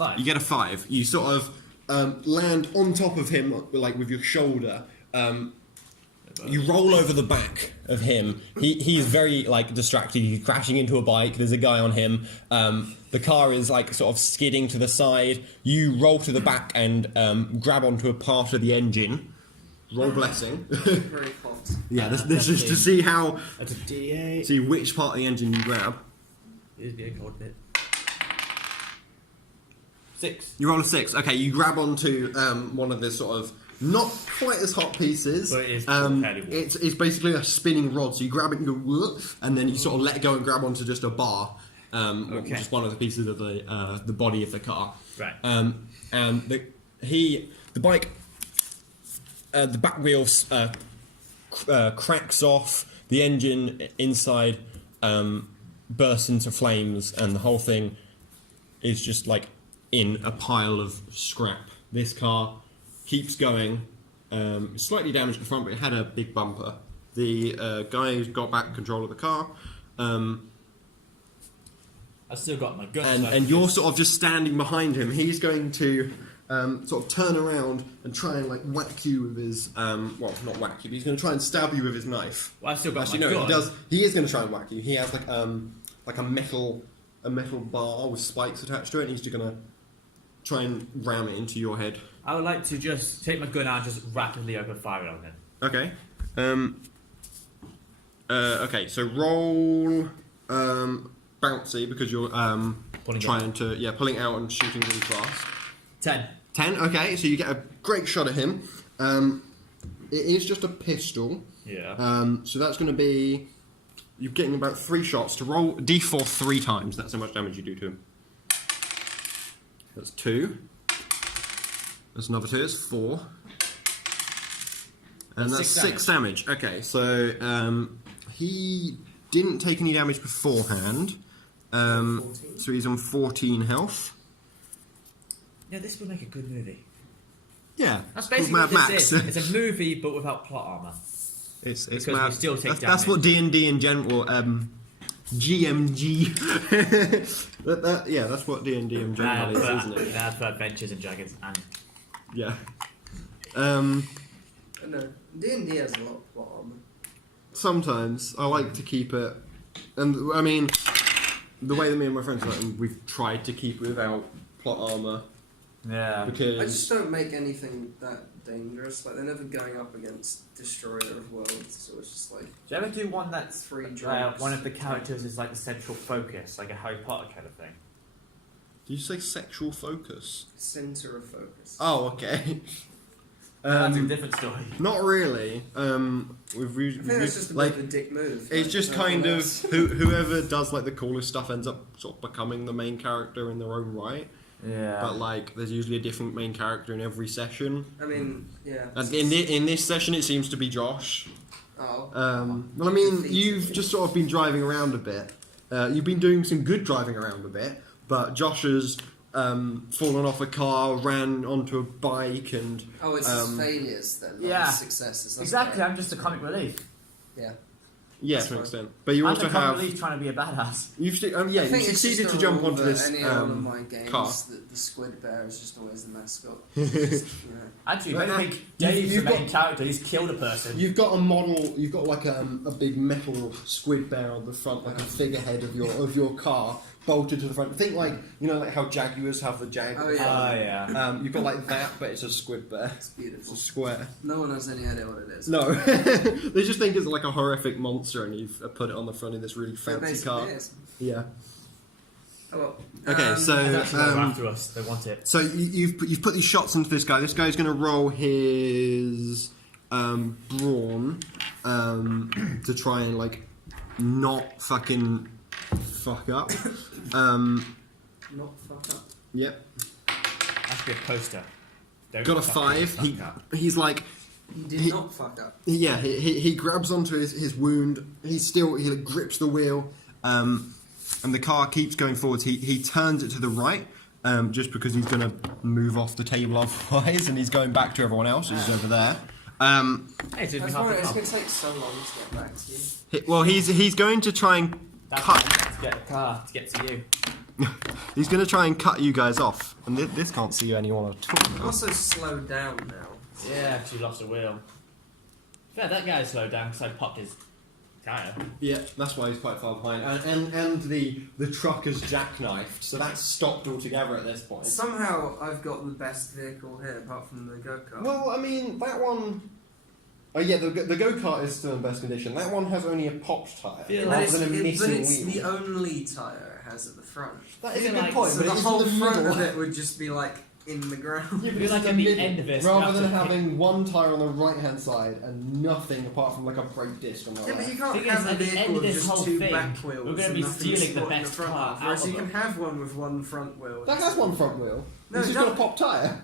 5. You get a 5. You sort of land on top of him, like with your shoulder. You roll over the back of him. He's very like distracted. He's crashing into a bike. There's a guy on him. The car is like sort of skidding to the side. You roll to the back and grab onto a part of the engine. Roll blessing. Very hot. Yeah, this is to see how. That's a D8. See which part of the engine you grab. Here's the cold bit. 6. You roll a 6. Okay, you grab onto one of the sort of not quite as hot pieces. But it is fairly warm. It's basically a spinning rod, so you grab it and go whoop, and then you sort of let it go and grab onto just a bar, which is one of the pieces of the body of the car. Right. And the bike, the back wheel cracks off. The engine inside bursts into flames, and the whole thing is just like in a pile of scrap. This car keeps going. Slightly damaged at the front, but it had a big bumper. The guy who's got back control of the car. I've still got my gun. And you're sort of just standing behind him. He's going to sort of turn around and try and like whack you with his well, not whack you, but he's going to try and stab you with his knife. Well, I've still got Actually, my no, gun. he does. He is going to try and whack you. He has like a metal bar with spikes attached to it, and he's just going to try and ram it into your head. I would like to just take my gun out and just rapidly open fire on him. Okay. Okay, so roll bouncy because you're pulling out and shooting really fast. 10. 10, okay, so you get a great shot at him. It is just a pistol. Yeah. So that's going to be... You're getting about 3 shots. To roll D4 3 times, that's how much damage you do to him. That's 2. That's another 2, it's 4. And that's 6 damage. Okay, so he didn't take any damage beforehand. So he's on 14 health. Yeah, this would make a good movie. Yeah, That's basically Mad what Max. this is. It's a movie, but without plot armor. It's Because mad. we still take That's what D&D in general, GMG. That's what D&D in general is, isn't it? Bad for Adventures and Dragons and... Yeah. No, D&D has a lot of plot armor. Sometimes I like to keep it, and I mean, the way that me and my friends like, we've tried to keep it without plot armor. Yeah. Because I just don't make anything that dangerous. Like, they're never going up against Destroyer of Worlds, so it's just like... Do you ever do one that's... Free drinks. one of the characters is like the central focus, like a Harry Potter kind of thing. Did you say sexual focus? Center of focus. Oh, okay. That's a different story. Not really. I think that's just a bit of a dick move. It's like, just kind of whoever does like the coolest stuff ends up sort of becoming the main character in their own right. Yeah. But like, there's usually a different main character in every session. I mean, yeah. And in this session, it seems to be Josh. Oh. Well, I mean, you've just sort of been driving around a bit. You've been doing some good driving around a bit, but Josh has fallen off a car, ran onto a bike, and... Oh, it's his failures then, not yeah. his successes. That's Exactly, fair. I'm just a comic relief. Yeah. Yeah, That's to an fine. extent. But you I'm also a comic have... relief trying to be a badass. You've I you think it's succeeded just to a jump rule onto that this any one of my games, car. the squid bear is just always the mascot. It's just, you know. Actually, But if I think Dave's the main character, he's killed a person. You've got a model. You've got like a big metal squid bear on the front, like a figurehead of your car, bolted to the front. Think like like how Jaguars have the Jag. Oh, yeah. Oh, yeah. You've got like that, but it's a squid bear. It's It's beautiful. a square. No one has any idea what it is. No, they just think it's like a horrific monster, and you've put it on the front of this really But fancy basically car. it is. Yeah. Oh well. Okay, so They're actually going after us. They want it. So you've put these shots into this guy. This guy's going to roll his brawn to try and like not fucking fuck up. Not fuck up. Yep. Has to be a poster. Don't Got a fucking 5. fuck up. He's like, You did not fuck up. yeah. He grabs onto his wound. He like, grips the wheel, and the car keeps going forwards. He turns it to the right. Just because he's going to move off the table otherwise, and he's going back to everyone else who's over there. Hey, it's That's half why an it's hour. going to take so long to get back to you. Well, he's going to try and That's cut. why I need to get the car to get to you. He's going to try and cut you guys off, and this can't see anyone at I'm all. also slowed down now. Yeah, because you lost a wheel. Yeah, that guy slowed down because I popped his tyre. Yeah, that's why he's quite far behind. And the truck is jackknifed, so that's stopped altogether at this point. Somehow I've got the best vehicle here, apart from the go-kart. Well, I mean, that one... Oh yeah, the go-kart is still in best condition. That one has only a popped tyre, Yeah, rather than a but missing it's wheel. the only tyre it has at the front. That is a feel good like- point, So but the it's whole in the front middle. of it would just be like in the ground. Yeah, but You're it's like in at the middle. end of it, so Rather you than have to having one tyre on the right-hand side and nothing apart from like a brake disc on the Yeah, left. but you can't Thing is, have a at the end vehicle of with this just whole two thing, back wheels. we're gonna and be nothing stealing the supporting best front car half, whereas out you of can them. have one with one front wheel. That has one front wheel. No, it's it just got a don't. pop tyre.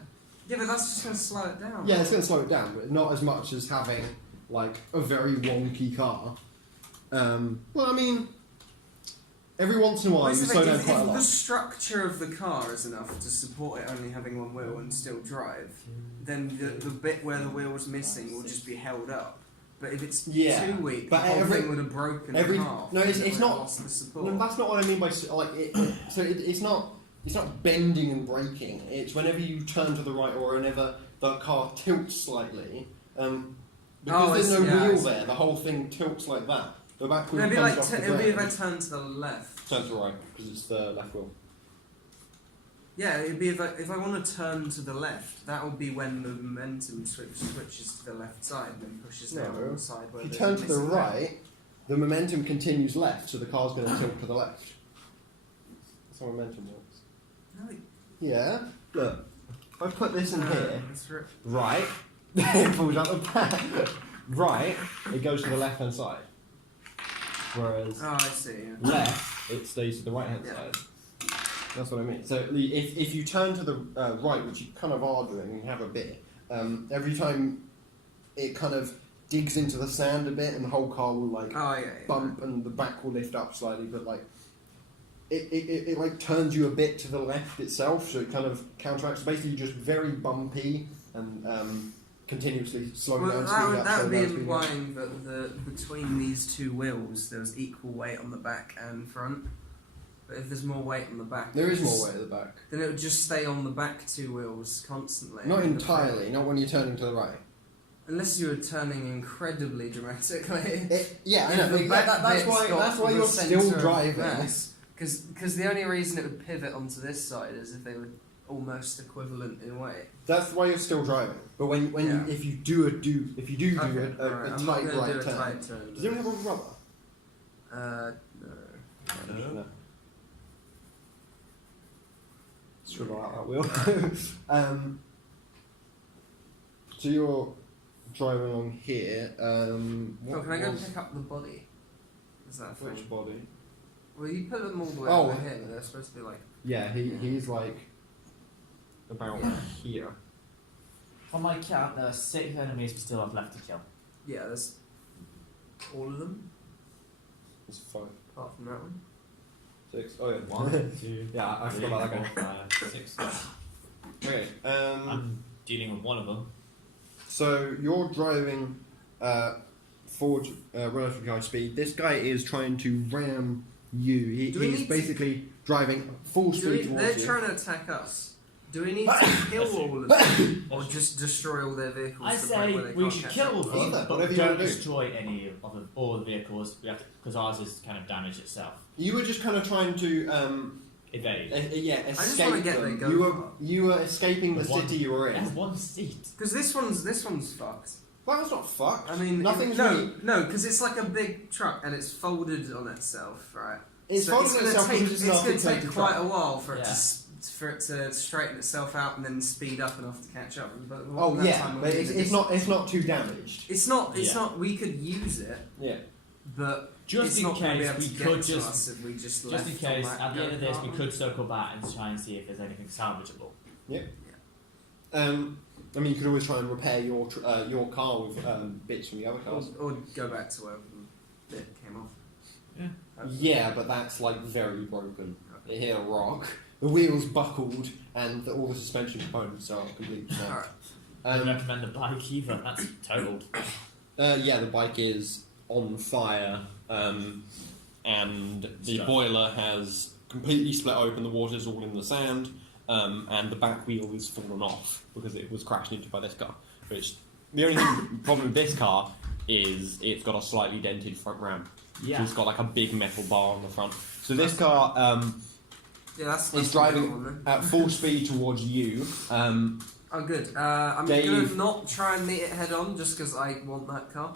Yeah, but that's just going to slow it down. Yeah, it's going to slow it down, but not as much as having like a very wonky car. Well, I mean, every once in a while you Basically, slow down if quite a the lot. structure of the car is enough to support it only having one wheel and still drive, then the bit where the wheel was missing will just be held up. But if it's Yeah, too weak, but the whole every- thing would have broken every- in half. no, it's and it would not- have lost the support. No, that's not what I mean by like it. So it's not bending and braking. It's whenever you turn to the right or whenever the car tilts slightly. Because Oh, there's no I wheel see. there, the whole thing tilts like that. The back No, wheel it'd be comes like off the it'd be if I ground. turn to the left. Turn to the right because it's the left wheel. Yeah, it'd be if I want to turn to the left, that would be when the momentum switches to the left side and then pushes down No. on the side where If you there's turn a to the missing right, the momentum continues left, so the car's going to tilt to the left. That's how momentum works. No, Yeah. Look, if I put this in here, that's right. right, it falls out the back. Right, it goes to the left hand side. Whereas Oh, I see. Yeah. left, it stays to the right hand Yeah. side. That's what I mean. So if you turn to the right, which you kind of are doing, you have a bit, every time it kind of digs into the sand a bit and the whole car will like Oh, yeah. bump and the back will lift up slightly, but like it like turns you a bit to the left itself, so it kind of counteracts. Basically, just very bumpy and continuously slowing Well, down, that speeding would, up, that would be slowing down, speeding up. implying that between these two wheels there was equal weight on the back and front. But if there's more weight on the back, There is it more just- weight at the back. Then it would just stay on the back two wheels constantly. Not and the front- entirely. Not when you're turning to the right. Unless you were turning incredibly dramatically. Yeah, I If know. the back That's bit's why. got That's why the you're centre still of driving. mass, Because the only reason it would pivot onto this side is if they were almost equivalent in weight. That's why you're still driving. But when Yeah. you, if you do Okay, a alright, tight I'm not gonna right do a turn. tight turn. Does anyone have a rubber? No. No. Scribble out that wheel. So you're driving along here. Oh, What can I go was- pick up the body? Is that a thing? Which body? Well, you put them all the way Oh. over here, but they're supposed to be like. Yeah, he's like about Yeah. here. On my count, there are 6 enemies we still have left to kill. Yeah, there's all of them, It's 5, apart from that one. 6. Oh yeah, 1, 2, Yeah, I 3, forgot about that 4, guy. 5, 6. Okay. I'm dealing with one of them. So you're driving forward relatively high speed. This guy is trying to ram you. Do we He's need basically driving full speed They're towards you. trying to attack us. Do we need to kill all of them, or just destroy all their vehicles? I to the point say where they we can't should catch kill up all to of us? them, Either, but whatever you don't wanna do. destroy any of all the vehicles. We have because ours is kind of damaged itself. You were just kind of trying to Evade. escape just wanna get them. their You go-kart. were escaping the With one- city you were It in. has 1 seat. Because this one's fucked. Well, that's not fucked. I mean, nothing's no, really. no, because it's like a big truck and it's folded on itself, right? It's So folded gonna itself take, because it's an going to articulated take quite truck. a while for it Yeah. for it to straighten itself out and then speed up enough to catch up. But Oh that yeah, time but we'll it's, do it's this. not. It's not too damaged. It's not. It's Yeah. not. We could use it, Yeah. but Just it's in not going to be case, able we to get could to just- us if we just Just left in on case, that at the end of this, we go-kart. could circle back and try and see if there's anything salvageable. I mean, you could always try and repair your car with bits from the other cars. Or go back to where the bit came off. Yeah, but that's like very broken. It hit a rock. The wheels buckled, and all the suspension components are completely snapped. Alright. I don't recommend the bike either. That's totaled. Yeah, the bike is on fire, and the Stuck. boiler has completely split open. The water's all in the sand, and the back wheel is fallen off because it was crashed into by this car. Which the only problem with this car is it's got a slightly dented front ramp. Yeah. So it's got like a big metal bar on the front. So this car that's is driving at full speed towards you. Oh, good. I'm Dave. gonna not try and meet it head on just because I want that car.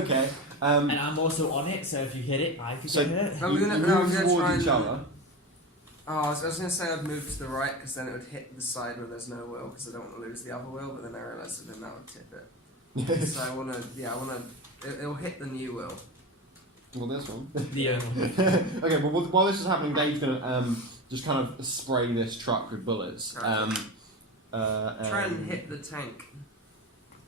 Okay. And I'm also on it, so if you hit it, I could So- get hurt. No, You we're gonna- move no, I'm gonna towards try each and- other. Oh, I was gonna say I'd move to the right because then it would hit the side where there's no wheel because I don't want to lose the other wheel. But then I realised that then that would tip it. So I wanna. It'll hit the new wheel. Well, this one. The Okay, well, while this is happening, Dave's gonna just kind of spray this truck with bullets. Try and hit the tank.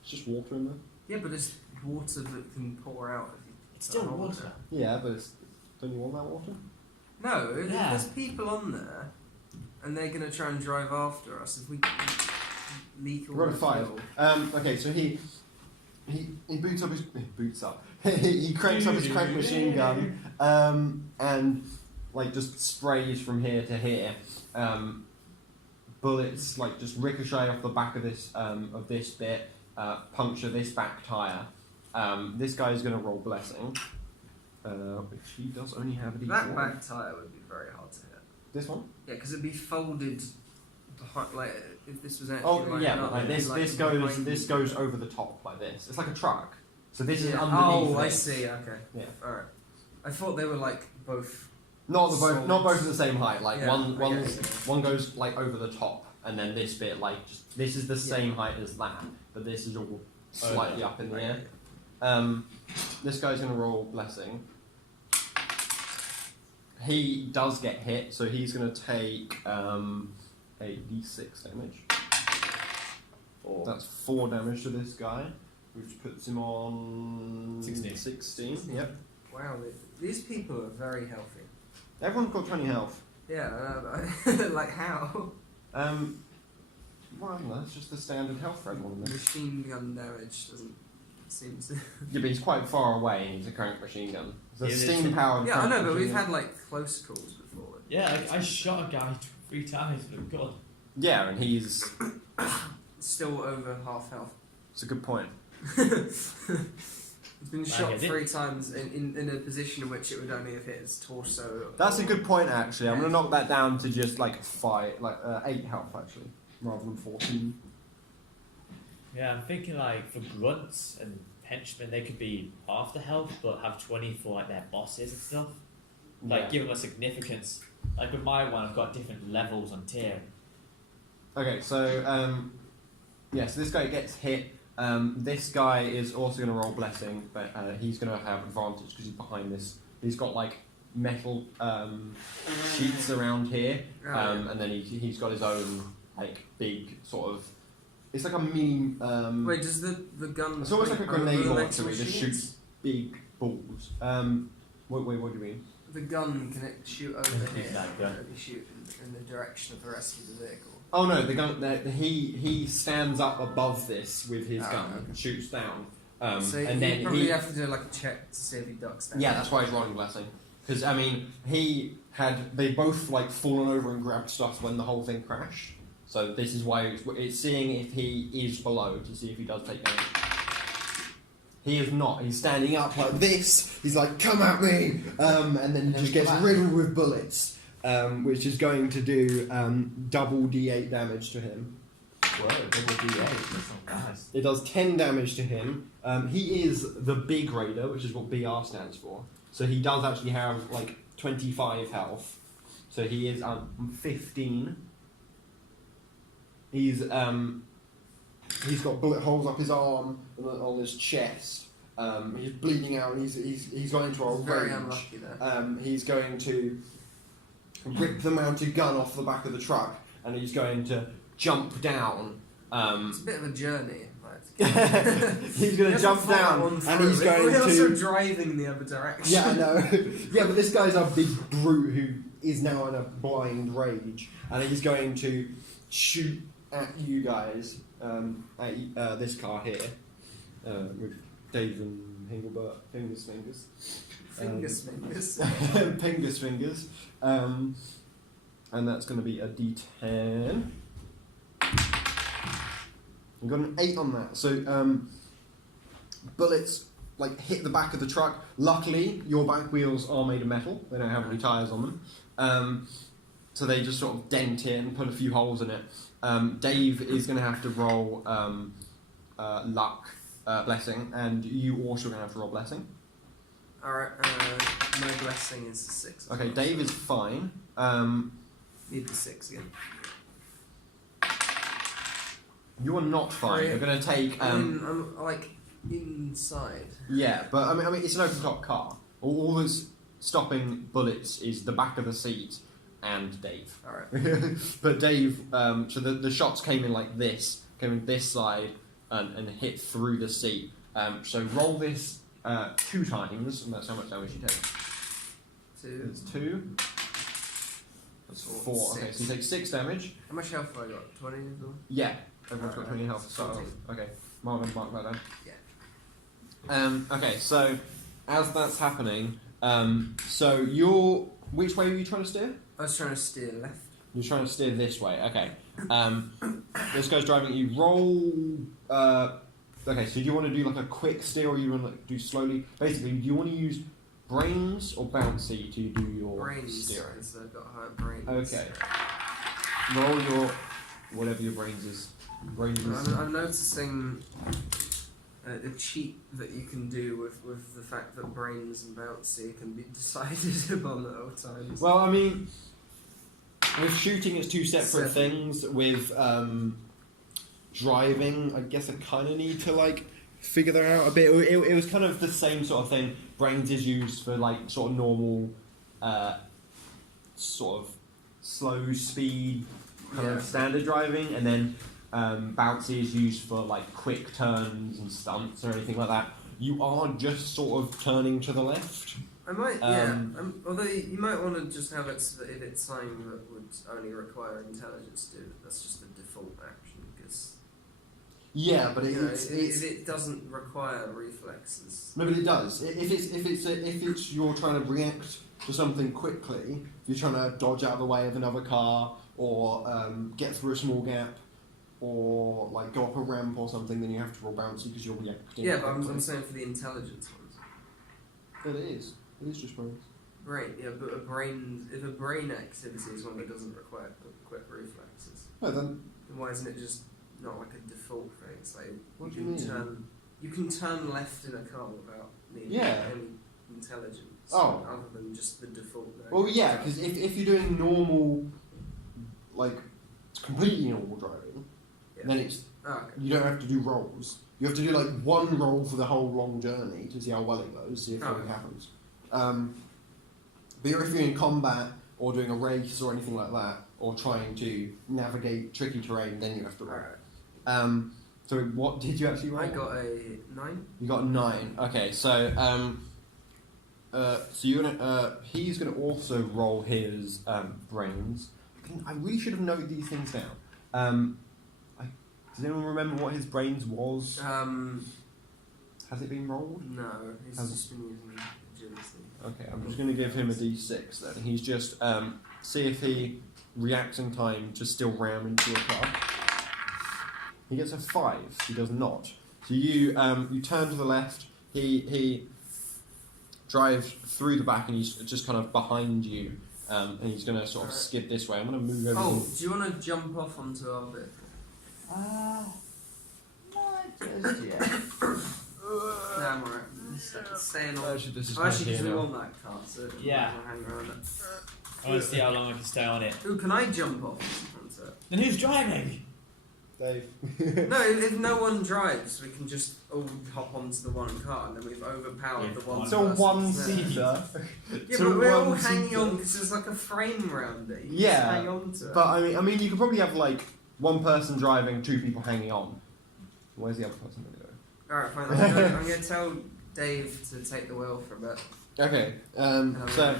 It's just water in there. Yeah, but it's water that can pour out. If you It's still hold water. it. Yeah, but don't you want that water? No, if Yeah. there's people on there, and they're gonna try and drive after us, if we leak all We're on the fire. fuel. Okay, so he boots up his he cranks up his crank machine gun and like just sprays from here to here. Bullets like just ricochet off the back of this bit, puncture this back tire. This guy is going to roll blessing, which he does only have a D4. That back tyre would be very hard to hit. This one? Yeah, because it'd be folded behind, like if this was actually. Oh lined yeah, up, like it'd be, this like, this behind goes you. over the top like this. It's like a truck. So this is Yeah. underneath. Oh, I this. see. Okay. Yeah. All right. I thought they were like both. Not both at the same height. Like Yeah, one goes like over the top, and then this bit like just this is the same height as that, but this is all slightly up in the air. This guy's gonna roll blessing. He does get hit, so he's gonna take a d6 damage. That's 4 damage to this guy, which puts him on 16. Yep. Wow, these people are very healthy. Everyone's got 20 health. Yeah, like how? Well, I don't know, it's just the standard health for everyone. Isn't it? Machine gun damage doesn't seem to. Yeah, but he's quite far away and he's a crank machine gun. It's a Yeah, steam powered. Yeah, I know, but we've had like close calls before. Yeah, I shot a guy 3 times with a gun. Yeah, and he's. Still over half health. It's a good point. He's been shot get it. 3 times in a position in which it would only have hit his torso. That's a good point, actually. I'm gonna knock that down to just like 8 health, actually, rather than 14. Yeah, I'm thinking like for grunts and henchmen, they could be half the health, but have 20 for like their bosses and stuff. Like Yeah. give them a significance. Like with my one, I've got different levels on tier. Okay, so yeah, so this guy gets hit. This guy is also going to roll blessing, but he's going to have advantage because he's behind this. He's got like metal sheets around here, and then he's got his own like big sort of. It's like a mini. Wait, does the gun? It's almost like a over grenade the launcher. metal It just sheets? shoots big balls. What do you mean? The gun can it shoot over Use here? that gun. It'll be shooting in the direction of the rest of the vehicle. Oh no, the gun. He stands up above this with his Oh, gun, okay. and shoots down, So and you then probably he. have to do like a check to see if he ducks down. Yeah, that's why he's rolling blessing. Because I mean, they both like fallen over and grabbed stuff when the whole thing crashed. So this is why it's seeing if he is below to see if he does take damage. He is not. He's standing up like this. He's like, "Come at me!" And then he just gets riddled with bullets, which is going to do double D8 damage to him. Whoa, double D8. That's not nice. It does 10 damage to him. He is the big raider, which is what BR stands for. So he does actually have like 25 health. So he is 15. He's got bullet holes up his arm and on his chest. He's bleeding out. And he's got into a He's very rage. unlucky there. He's going to rip the mounted gun off the back of the truck, and he's going to jump down. It's a bit of a journey. He's going to jump down, and he's going We're also to. driving in the other direction. Yeah, I know. Yeah, but this guy's a big brute who is now in a blind rage, and he's going to shoot at you guys, at this car here, with Dave and Hingelbert, fingers. Fingers, fingers. Pingus fingers. And that's going to be a D10. We've got an 8 on that. So bullets like hit the back of the truck. Luckily, your back wheels are made of metal. They don't have any tyres on them. So they just sort of dent it and put a few holes in it. Dave is going to have to roll luck, blessing, and you also going to have to roll blessing. Alright, my blessing is 6. Okay, Dave is fine. Need the 6 again. You are not fine. You're going to take. I'm like inside. Yeah, but I mean, it's an open top car. All that's stopping bullets is the back of the seat and Dave. Alright. But Dave, so the shots came in like this, came in this side and hit through the seat. So roll this 2 times, and that's how much damage you take. 2. It's 2. That's 4. 6. Okay, so you take 6 damage. How much health have I got? 20 of them? Yeah, everyone's got 20 health to start off. Okay, mark that down. Yeah. Okay, so as that's happening, so you're... Which way are you trying to steer? I was trying to steer left. You're trying to steer this way, okay. This guy's driving at you. Roll... okay, so do you want to do like a quick steer or you want to like, do slowly? Basically, do you want to use brains or bouncy to do your Brains, steering? because I've got high brains. Okay. Roll your... whatever your brains is. Brains is... I'm noticing a cheat that you can do with the fact that brains and bouncy can be decided upon at all times. Well, I mean, with shooting, it's 2 separate 7. things. With driving, I guess I kind of need to like figure that out a bit. It was kind of the same sort of thing. Brains is used for like sort of normal, sort of slow speed, kind of standard driving, and then bouncy is used for like quick turns and stunts or anything like that. You are just sort of turning to the left. I might, although you might want to just have it so that if it's something that would only require intelligence to do it, that's just the default action, because... Yeah, but if it doesn't require reflexes... No, but it does. If it's you're trying to react to something quickly, if you're trying to dodge out of the way of another car, or get through a small gap, or like go up a ramp or something, then you have to roll bouncy because you're reacting. Yeah, but I'm saying for the intelligence ones. It is. It is just brains. Brain, yeah, but if a brain activity is one that doesn't require quick reflexes, No, then why isn't it just not like a default thing? It's like what do you mean? You can turn left in a car without needing any intelligence. Oh. Other than just the default. Well, yeah, because if you're doing normal, like completely normal driving, then it's you don't have to do rolls. You have to do like one roll for the whole long journey to see how well it goes, see if anything happens. But if you're in combat or doing a race or anything like that, or trying to navigate tricky terrain, then you have to roll. Alright. So what did you actually roll? I got a 9. You got a 9. Okay, so so you're gonna he's gonna also roll his brains. I really should have noted these things down. Does anyone remember what his brains was? Has it been rolled? No, he's just been using agility. Okay, I'm just going to give him a d6 then. He's just see if he reacts in time to still ram into a car. He gets a 5. He does not. So you turn to the left. He drives through the back and he's just kind of behind you. And he's going to sort of skid this way. I'm going to move over. Oh, do you want to jump off onto our bit? Not just yet. No, I'm alright. Staying on. Actually, this is Actually, here because we now. want that car, so Yeah. we'll hang around it. I want to see how long I can stay on it. Ooh, can I jump off onto it? Then who's driving? Dave. No, if no one drives, we can just all hop onto the one car, and then we've overpowered the one. It's a person one-seater. Yeah, It's but a we're all one-seater. hanging on because there's like a frame around it. You can Yeah, just hang on to it. But I mean, you could probably have like one person driving, 2 people hanging on. Where's the other person going to go? Alright, fine. I'm going to tell Dave to take the wheel for a bit. Okay. So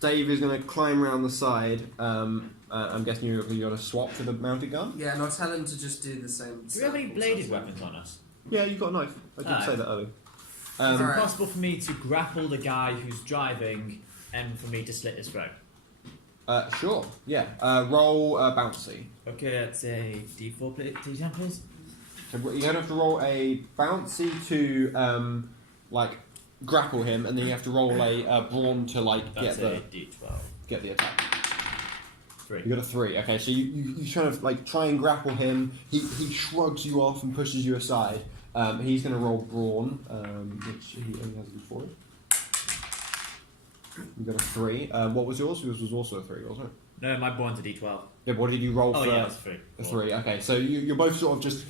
Dave is going to climb around the side. I'm guessing you're going to swap to the mounted gun. Yeah, and I'll tell him to just do the same. Do we have any bladed weapons on us? Yeah, you got a knife. I did Aye. say that earlier. Is it Alright. possible for me to grapple the guy who's driving and for me to slit his throat? Sure. Yeah. Roll bouncy. Okay, that's a D4 please. So you're gonna have to roll a bouncy to like grapple him, and then you have to roll a brawn to like That's get a D12. the attack. 3. You got a 3. Okay, so you kind of like try and grapple him. He shrugs you off and pushes you aside. He's going to roll brawn, which he only has a 4. You got a 3. What was yours? Yours was also a 3, wasn't it? No, my brawn's a D12. Yeah. What did you roll Oh for? yeah, it's 3. A 3. Okay, so you're both sort of just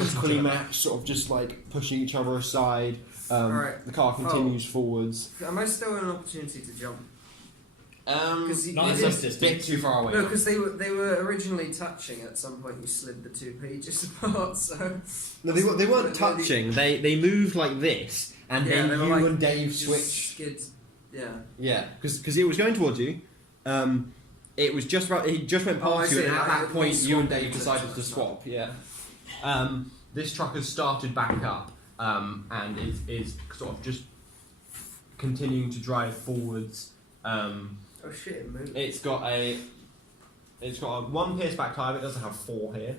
equally matched, sort of just like pushing each other aside. Alright. The car continues forwards. Am I still in an opportunity to jump? Not in it's this a bit distance. too far away. No, because they were originally touching. At some point, you slid the 2 pages apart. So No, they weren't touching. They moved like this, and Yeah, then they were you like and Dave just switched. skids. Yeah. Yeah, because it was going towards you. It was just about. He just went Oh, I past you, see. and at that Like, point, you and swap Dave into decided it. to swap. Yeah. This truck has started back up, and is sort of just continuing to drive forwards. Oh shit! It moved. It's got a 1 pierce back tire. It doesn't have 4 here,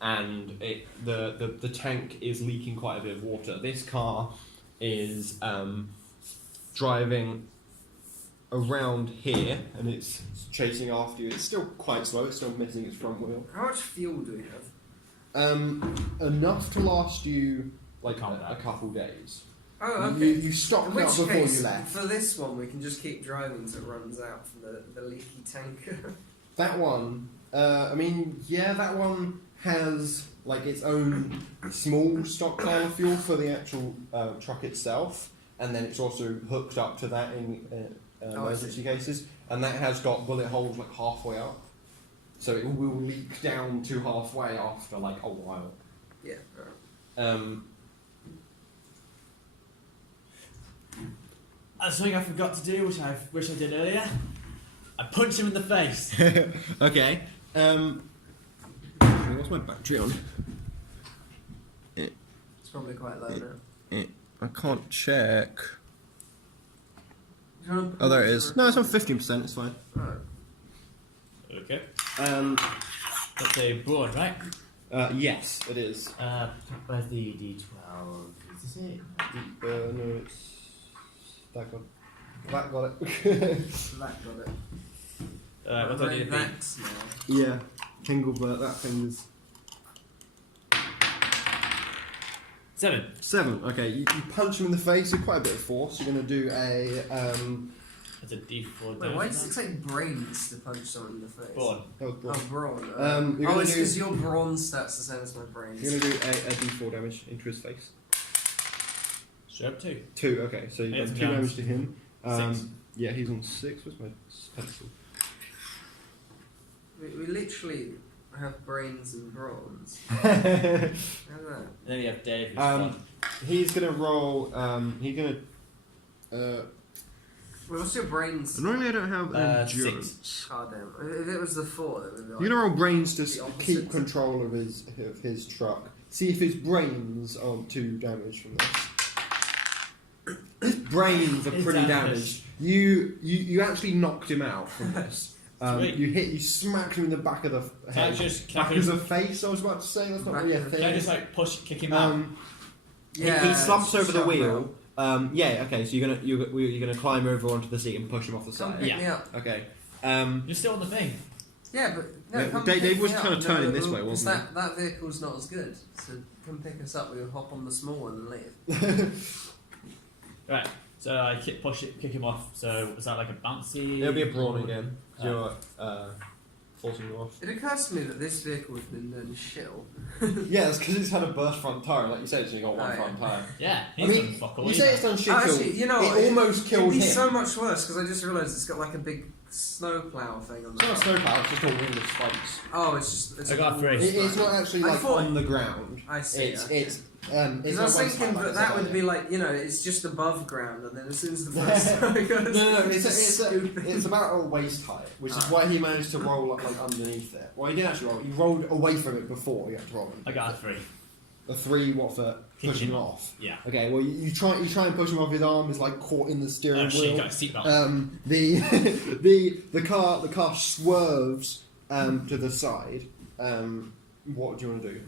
and the tank is leaking quite a bit of water. This car is driving around here, and it's chasing after you. It's still quite slow. It's still missing its front wheel. How much fuel do we have? Enough to last you like Calm a down. couple days. Oh, okay. You stopped In up which before case, you left. for this one, we can just keep driving until it runs out from the leaky tanker. That one, I mean, yeah, that one has like its own small stockpile of fuel for the actual truck itself, and then it's also hooked up to that in I emergency cases, and that has got bullet holes like halfway up, so it will leak down to halfway after like a while. Yeah. Right. That's something I forgot to do, which I wish I did earlier. I punched him in the face. Okay. What's my battery on? It's probably quite low now. I can't check. Do you wanna Oh, there it pause is. for- No, it's on 15%. It's fine. Alright. Okay. That's a brawn, right? Yes, it is. Where's the D12? Is this it? No, it's that got it. That got it. What do I need to be? Vex now. Yeah, Engelbert. That thing is 7. 7. Okay, you punch him in the face with quite a bit of force. You're gonna do a That's a D4. Wait, why does it take brains to punch someone in the face? Brawn. that was Oh, brawn. brawn. You're Oh, gonna it's do- because your brawn stats the same as my brains. You're gonna do a D4 damage into his face. Straight up 2. 2. Okay, so you've Eight done 2 damage. damage to him. 6. Yeah, he's on 6. Where's my pencil? We literally have brains and brawns. How's that? Then you have Dave, who's Um, 1. He's gonna roll. He's gonna. Well, what's your brains? Normally, I don't have 6. endurance. Oh, damn. If it was the 4, that would be like. You're gonna roll brains to The opposite. keep control of his truck. See if his brains aren't too damaged from this. His brains are It's pretty damaged. damaged. You actually knocked him out from this. Sweet. You smacked him in the back of the Can I head. just Back of the face. I was about to say that's not Back really a of the- thing. Can I just like kick him out? He slumps over the shove him wheel. out. Yeah. Okay. So you're gonna climb over onto the seat and push him off the Come side. pick Yeah. me up. Okay. You're still on the thing. Yeah, but no, Yeah, come Dave pick was me up. kinda turning this way, because wasn't that vehicle's not as good. So come pick us up. We'll hop on the small one and leave. Right. So I kick him off. So was that like a bouncy? It'll be a brawn again. Oh. You're forcing you off. It occurs to me that this vehicle has been doing shill. Yeah, it's because it's had a burst front tyre. Like you said, it's only got one Oh, front tyre. Yeah. I He's mean, done fuck all. you either. say it's done shit. Actually, you know, it almost killed It'd be him. so much worse because I just realised it's got like a big snowplow thing on It's the not a front. snowplow. It's just a wall of spikes. Oh, it's just. It's I got a three. It's not actually I like thought- on the ground. I see. It's okay. it's Because I was thinking that that would be like, you know, it's just above ground, and then as soon as the first snow goes, No, it's just scooping. it's about a waist height, which is Ah. why he managed to roll up like underneath it. Well, he didn't actually roll. He rolled away from it before he had to roll. I got a 3. A 3, what for pushing him him off? Yeah. Okay, well you try and push him off. His arm is like caught in the steering Oh shit, wheel. got a seatbelt. The car swerves to the side. What do you want to do?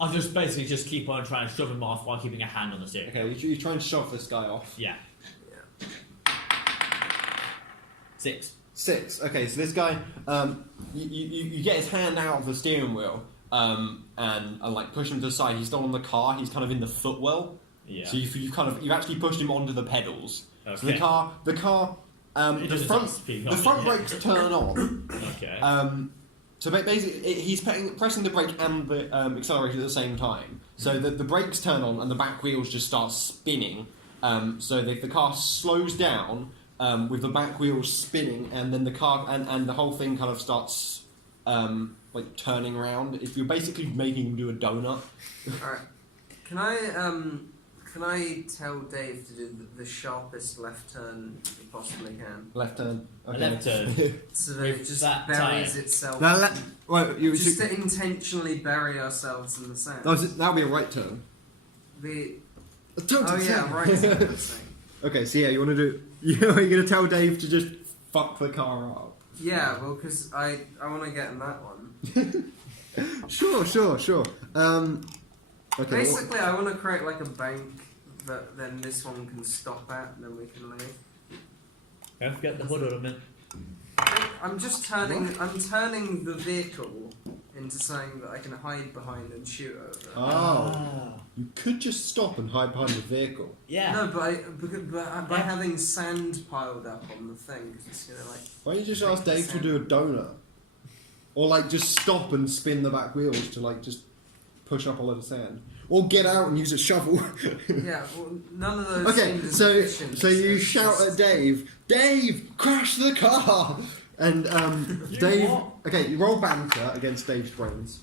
I'll just basically just keep on trying to shove him off while keeping a hand on the steering. Okay, you try and shove this guy off. Yeah. 6. 6. Okay, so this guy, you get his hand out of the steering wheel and like push him to the side. He's not on the car. He's kind of in the footwell. Yeah. So you actually pushed him onto the pedals. Okay. So the car, It the doesn't speak up, front yeah. brakes turn on. Okay. So basically, he's pressing the brake and the accelerator at the same time. So the brakes turn on and the back wheels just start spinning. So the car slows down with the back wheels spinning, and then the car and the whole thing kind of starts like turning around. If you're basically making him do a donut. Alright. Can I tell Dave to do the sharpest left turn he possibly can? Left turn. A Okay. left turn. So that it just That buries time. itself. Now, Just to intentionally bury ourselves in the sand. that'll be a right turn. Oh yeah, right turn. that's saying. Okay, so yeah, you want to do? You're going to tell Dave to just fuck the car up. Yeah, well, because I want to get in that one. Sure. Okay. Basically, I want to create like a bank that then this one can stop at, and then we can leave. Don't forget the hood ornament. I'm just turning. I'm turning the vehicle into something that I can hide behind and shoot over. Oh, you could just stop and hide behind the vehicle. Yeah. No, but by having sand piled up on the thing, because it's gonna like. Why don't you just ask Dave to do a donut? Or like just stop and spin the back wheels to like just push up a load of sand. Or get out and use a shovel. Yeah, well, none of those. Okay, seemed as so efficient, you it's shout just- at Dave, crash the car! And You Dave, what? okay, you roll banter against Dave's brains.